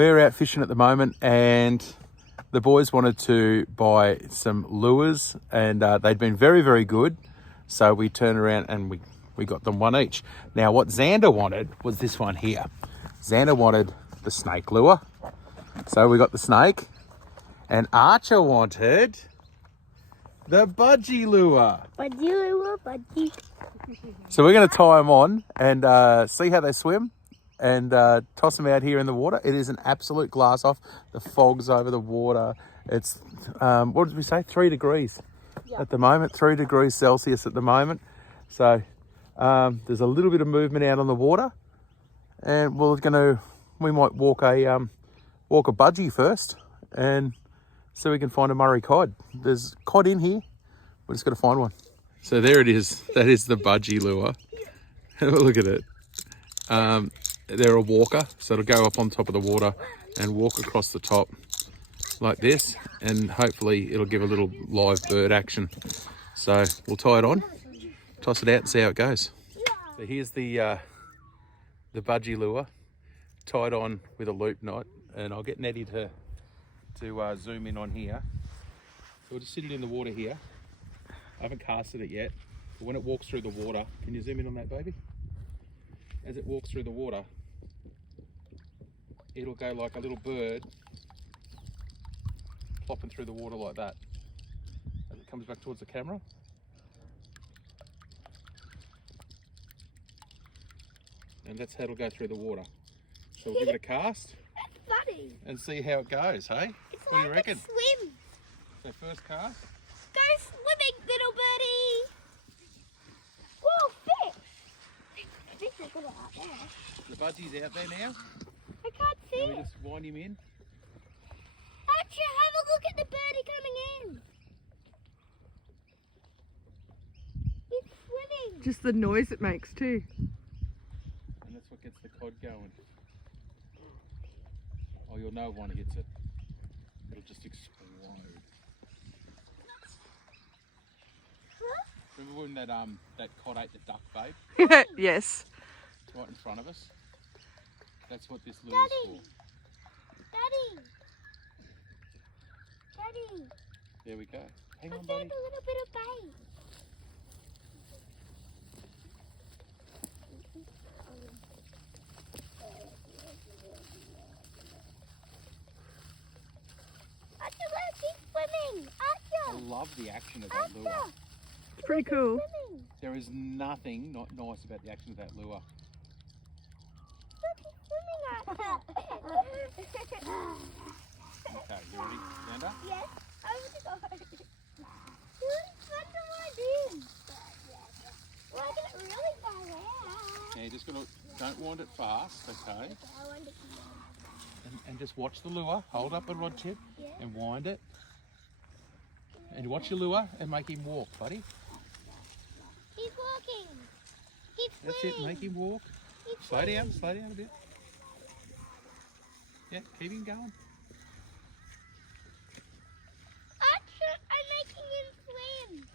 We're out fishing at the moment, and the boys wanted to buy some lures, and they'd been very, very good. So we turned around and we got them one each. Now, what Xander wanted was this one here. Xander wanted the snake lure. So we got the snake. And Archer wanted the budgie lure. Budgie lure, budgie. So we're going to tie them on and see how they swim and toss them out here in the water. It is an absolute glass off. The fog's over the water. It's, what did we say? 3 degrees at the moment. 3 degrees Celsius at the moment. So there's a little bit of movement out on the water. And we might walk a budgie first and so we can find a Murray cod. There's cod in here. We're just got to find one. So there it is. That is the budgie lure. Look at it. They're a walker, so it'll go up on top of the water and walk across the top like this, and hopefully it'll give a little live bird action. So we'll tie it on, toss it out and see how it goes. So here's the budgie lure tied on with a loop knot, and I'll get Nettie to zoom in on here. So we'll just sit it in the water here. I haven't casted it yet, but when it walks through the water, can you zoom in on that, baby? As it walks through the water, it'll go like a little bird plopping through the water like that. As it comes back towards the camera. And that's how it'll go through the water. So we'll give it a cast. That's funny. And see how it goes, hey? It's what do you reckon? Swim. So first cast. Go swimming, little birdie. Whoa, fish. Fish are good out there. The budgie's out there now. I can't see Can we it. just wind him in? Actually, have a look at the birdie coming in. He's swimming. Just the noise it makes too. And that's what gets the cod going. Oh, you'll know one hits it. It'll just explode. Huh? Remember when that cod ate the duck, babe? Yes. Right in front of us? That's what this lure Daddy. is Daddy. Daddy. for. There we go. Hang I on, found buddy. a little bit of bait. Archer, look, he's swimming. I Archer. love the action of that lure. Archer. It's pretty cool. Swimming. There is nothing not nice about the action of that lure. Look, he's swimming, Archer. Okay, you ready, Xander? Yes, I want to go. It's fun to wind in. Well, I get it really far out. Yeah, you just gotta, don't wind it fast, okay? I want to And just watch the lure, hold up a rod tip and wind it. And watch your lure and make him walk, buddy. He's walking. He's That's it, swimming. make him walk. He's Slow swimming. down a bit. Yeah, keep him going. Archer, I'm making him swim.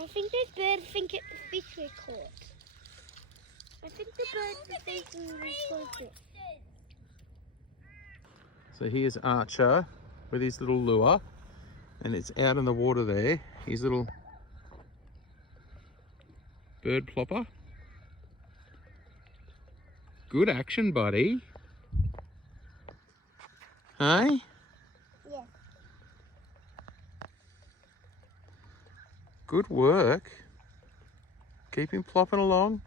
I think this bird think it's the fish we caught. I think the bird thinking we caught it. So here's Archer with his little lure, and it's out in the water there. His little bird plopper. Good action, buddy. Hey? Yeah. Good work. Keep him plopping along.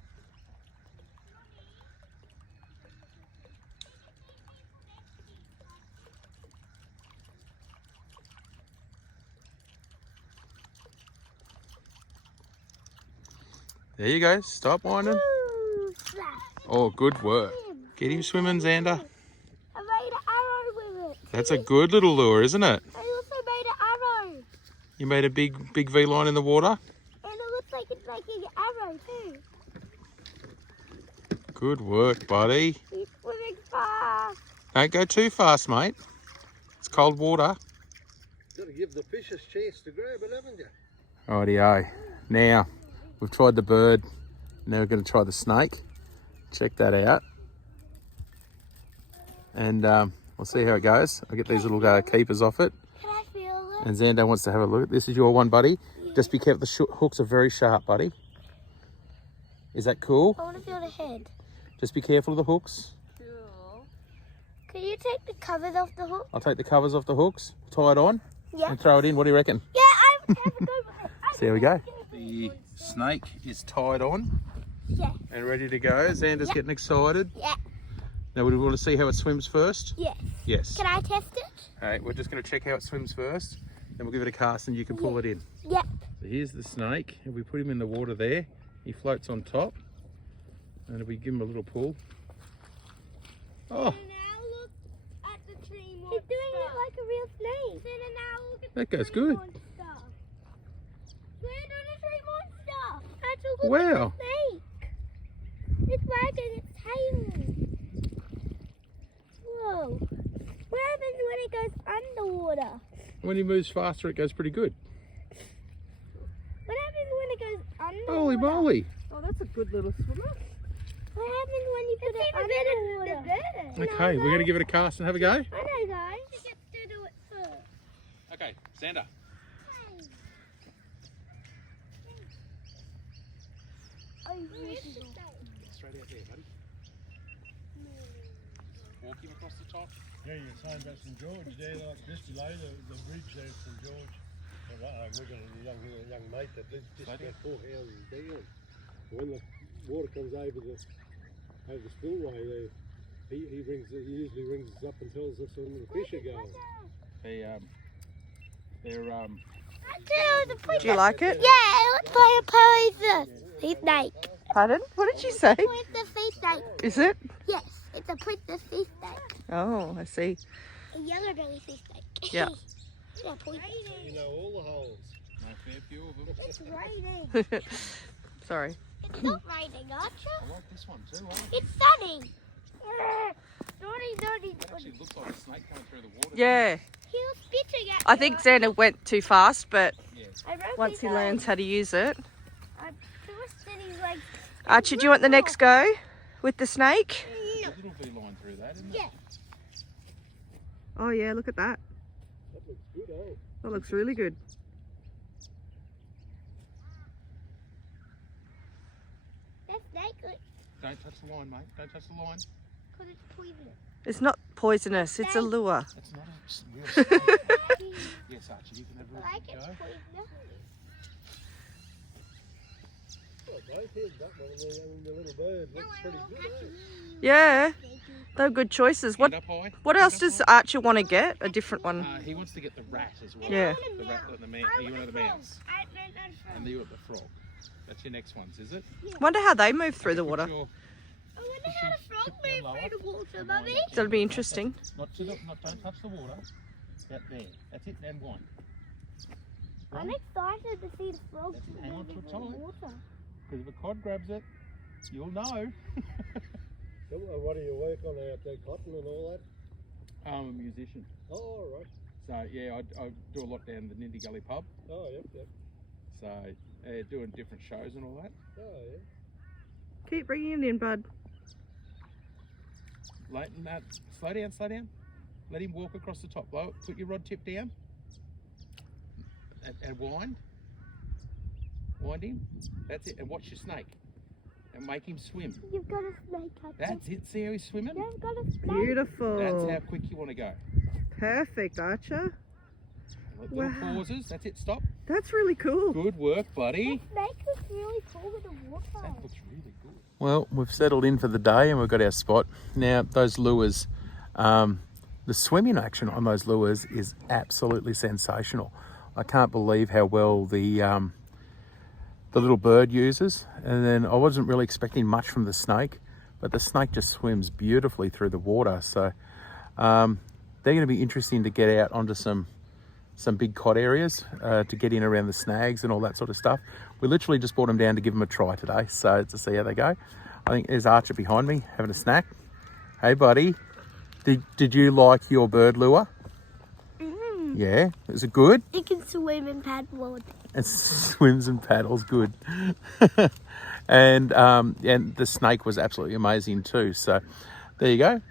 There you go. Stop whining. Ooh, splash. Oh, good work. Get him swimming, Xander. I made an arrow with it. That's a good little lure, isn't it? I also made an arrow. You made a big V line in the water. And it looks like it's making an arrow too. Good work, buddy. He's swimming fast. Don't go too fast, mate. It's cold water. Got to give the fish a chance to grab it, haven't you? Rightio. Now, we've tried the bird. Now we're going to try the snake. Check that out. And we'll see how it goes. I'll get these little keepers off it. Can I feel it? And Xander wants to have a look. This is your one, buddy. Just be careful. The hooks are very sharp, buddy. Is that cool? I want to feel the head. Just be careful of the hooks. Cool. Can you take the covers off the hook? I'll take the covers off the hooks, tie it on, Yeah. and throw it in. What do you reckon? Yeah, I have a go with it. So there we go. The snake is tied on Yeah. and ready to go. Xander's getting excited. Yeah. Now, we want to see how it swims first? Yes. Yes. Can I test it? All right, we're just going to check how it swims first. Then we'll give it a cast and you can pull it in. Yep. So here's the snake. If we put him in the water there, he floats on top. And if we give him a little pull. Oh, Now look at the tree monster. He's doing it like a real snake. Now look at that the goes tree good. monster. Land on a tree monster. That's a look Wow. at the snake. It's wagging its tail. Whoa. What happens when it goes underwater? When he moves faster, it goes pretty good. What happens when it goes underwater? Holy moly. Oh, that's a good little swimmer. What happens when you put it underwater? Okay, we're going to give it a cast and have a go. I know, guys. It gets to do it first. Okay, Xander. Oh, really? Straight out there, buddy. Walk him across the top. Yeah, you're saying about St George there, like just below the bridge there at St George. We've got a young mate that lives just about 4 houses down. When the water comes over the spillway there, he usually rings us up and tells us when the fish are going. Do you like it? Yeah, it looks like a poison sea snake. Pardon? What did you say? Princess sea snake. Is it? Yes, it's a princess sea snake. Oh, I see. A yellow belly sea snake. Yeah. Yeah, poison. You know all the holes. No, fair few of them. It's raining. Sorry. It's not raining, aren't you? I like this one too. It's sunny. Naughty. It actually looks like a snake coming through the water. Yeah. He was spitting at I think Xander went too fast, but I broke once his he leg. learns how to use it. I twisted his legs. Archie, do you want the next go with the snake? No. There's a little V line through that, isn't Yeah. Oh yeah, look at that. That looks good, eh? That looks really good. That snake looks Don't touch the line, mate. Don't touch the line. because it's poisonous. It's not poisonous, it's a lure. It's not a real snake. Yes, Archie, you can have a look. Like it's Go. poisonous. Both here's that one and the little bird looks pretty good, eh? Yeah, they're good choices. Hand up high. What else does Archie want to get? A different one? He wants to get the rat as well. Yeah. The rat and the man. You want the mouse. And you want the frog. That's your next ones, is it? Wonder how they move through the water. Sure. I wonder how the frog moves through the water, Mummy. That'll be interesting. Not to the, don't touch the water. That there. That's it. And one. I'm excited to see the frog That's it. Hang on moving to it through the tight. water. Because if a cod grabs it, you'll know. So, what do you work on out there, cotton and all that? I'm a musician. Oh, all right. So yeah, I do a lot down the Nindy Gully pub. Oh, yep. So doing different shows and all that. Oh, yeah. Keep bringing it in, bud. Slow down. Let him walk across the top. Put your rod tip down. And wind. Wind him. That's it. And watch your snake. And make him swim. You've got a snake up there. That's it. See how he's swimming? You've got a snake. Beautiful. That's how quick you want to go. Perfect, Archer. Little Wow. pauses. That's it. Stop. That's really cool. Good work, buddy. The snake looks really cool with the water. That looks really good. Well, we've settled in for the day and we've got our spot. Now, those lures, the swimming action on those lures is absolutely sensational. I can't believe how well the little bird uses. And then I wasn't really expecting much from the snake, but the snake just swims beautifully through the water. So they're going to be interesting to get out onto some some big cod areas to get in around the snags and all that sort of stuff. We literally just brought them down to give them a try today, so to see how they go. I think there's Archer behind me having a snack. Hey buddy, did you like your bird lure? Yeah, is it good? You can swim and paddle. It swims and paddles good. and the snake was absolutely amazing too. So there you go.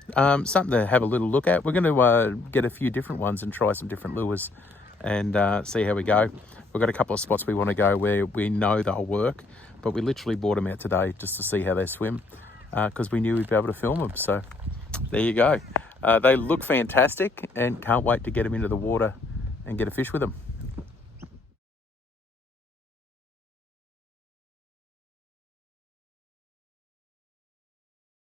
Something to have a little look at. We're going to get a few different ones and try some different lures and see how we go. We've got a couple of spots we want to go where we know they'll work, but we literally brought them out today just to see how they swim because we knew we'd be able to film them. So there you go. They look fantastic and can't wait to get them into the water and get a fish with them.